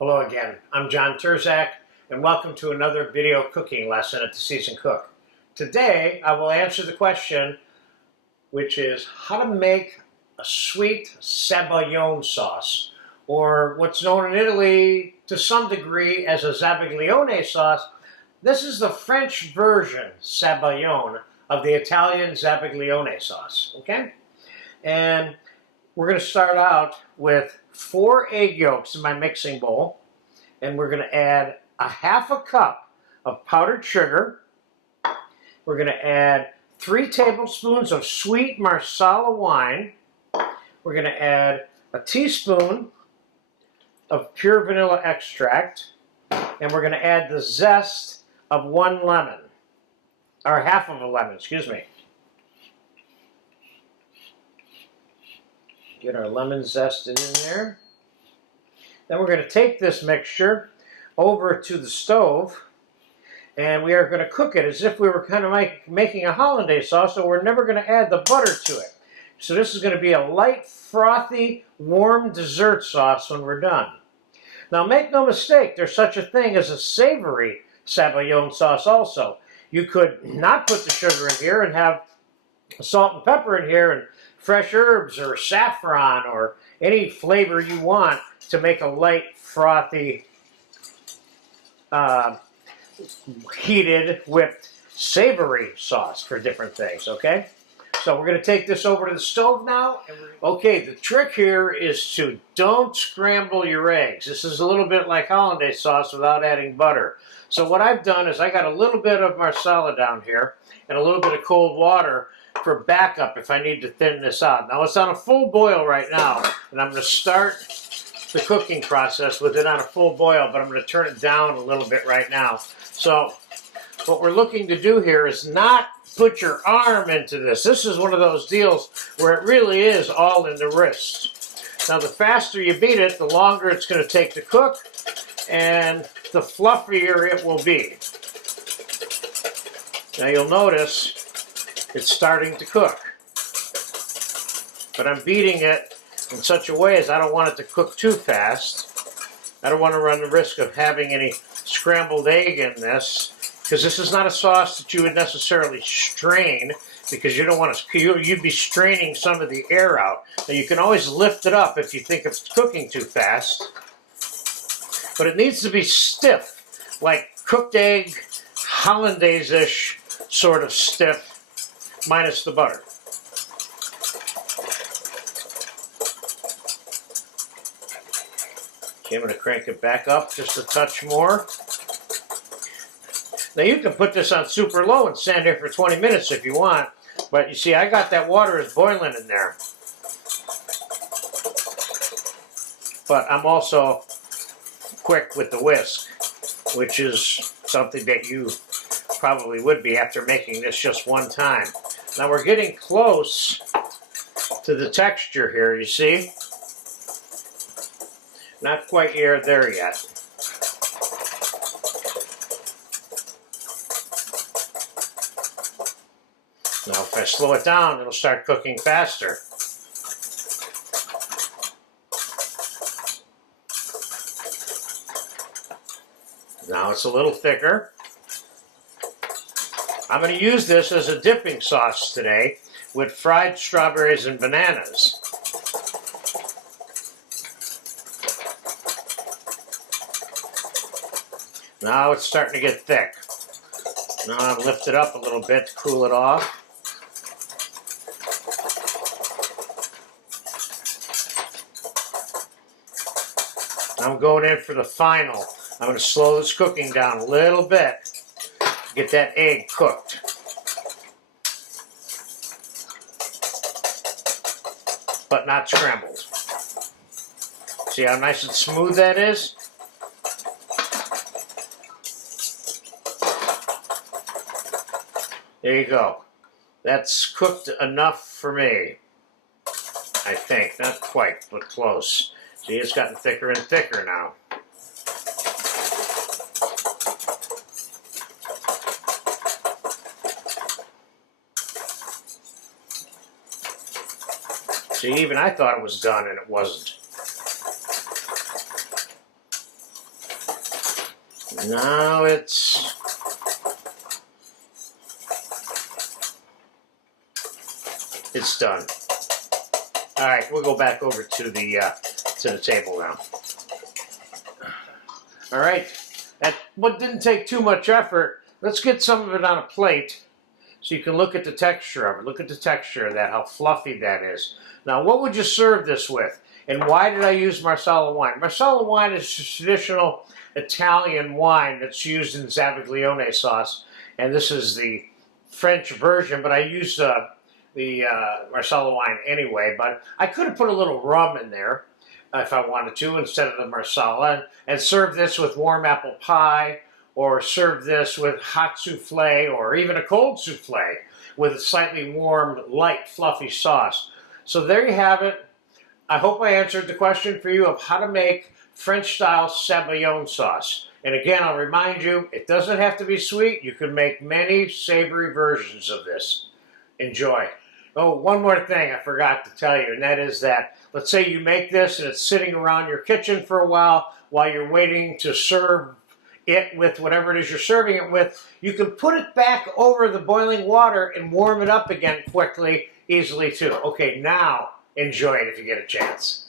Hello again, I'm John Terzak, and welcome to another video cooking lesson at The Seasoned Cook. Today, I will answer the question, which is how to make a sweet Sabayon sauce, or what's known in Italy to some degree as a Zabaglione sauce. This is the French version, Sabayon, of the Italian Zabaglione sauce, okay? And we're going to start out with 4 egg yolks in my mixing bowl, and we're going to add a half a cup of powdered sugar. We're going to add 3 tablespoons of sweet Marsala wine. We're going to add a teaspoon of pure vanilla extract, and we're going to add the zest of 1 lemon, or half of a lemon, excuse me. Get our lemon zested in there. Then we're going to take this mixture over to the stove, and we are going to cook it as if we were kind of like making a hollandaise sauce, so we're never going to add the butter to it. So this is going to be a light, frothy, warm dessert sauce when we're done. Now make no mistake, there's such a thing as a savory Sabayon sauce also. You could not put the sugar in here and have salt and pepper in here and fresh herbs or saffron or any flavor you want to make a light, frothy, heated, whipped, savory sauce for different things, okay? So we're going to take this over to the stove now. Okay, the trick here is to don't scramble your eggs. This is a little bit like hollandaise sauce without adding butter. So what I've done is I got a little bit of Marsala down here and a little bit of cold water for backup if I need to thin this out. Now it's on a full boil right now, and I'm going to start the cooking process with it on a full boil, but I'm going to turn it down a little bit right now. So what we're looking to do here is not put your arm into this. This is one of those deals where it really is all in the wrist. Now the faster you beat it, the longer it's going to take to cook, and the fluffier it will be. Now you'll notice it's starting to cook, but I'm beating it in such a way as I don't want it to cook too fast. I don't want to run the risk of having any scrambled egg in this, because this is not a sauce that you would necessarily strain, because you don't want to, you'd be straining some of the air out. Now you can always lift it up if you think it's cooking too fast, but it needs to be stiff, like cooked egg, hollandaise-ish sort of stiff, minus the butter. Okay, I'm going to crank it back up just a touch more. Now you can put this on super low and stand here for 20 minutes if you want, but you see I got that water is boiling in there. But I'm also quick with the whisk, which is something that you probably would be after making this just one time. Now we're getting close to the texture here, you see? Not quite there yet. Now if I slow it down, it'll start cooking faster. Now it's a little thicker. I'm going to use this as a dipping sauce today with fried strawberries and bananas. Now it's starting to get thick. Now I'll lift it up a little bit to cool it off. I'm going in for the final. I'm going to slow this cooking down a little bit to get that egg cooked. But not scrambled. See how nice and smooth that is? There you go. That's cooked enough for me, I think. Not quite, but close. See, it's gotten thicker and thicker now. See, even I thought it was done and it wasn't. Now it's done. All right, we'll go back over to the table now. All right, that what didn't take too much effort. Let's get some of it on a plate so you can look at the texture of it. Look at the texture of that, how fluffy that is. Now, what would you serve this with? And why did I use Marsala wine? Marsala wine is a traditional Italian wine that's used in Zabaglione sauce, and this is the French version, but I use the Marsala wine anyway. But I could have put a little rum in there if I wanted to instead of the Marsala, and serve this with warm apple pie, or serve this with hot souffle, or even a cold souffle with a slightly warm, light, fluffy sauce. So there you have it. I hope I answered the question for you of how to make French-style Sabayon sauce. And again, I'll remind you, it doesn't have to be sweet. You can make many savory versions of this. Enjoy. Oh, one more thing I forgot to tell you, and that is that, let's say you make this and it's sitting around your kitchen for a while you're waiting to serve it with whatever it is you're serving it with. You can put it back over the boiling water and warm it up again quickly, easily too. Okay, now enjoy it if you get a chance.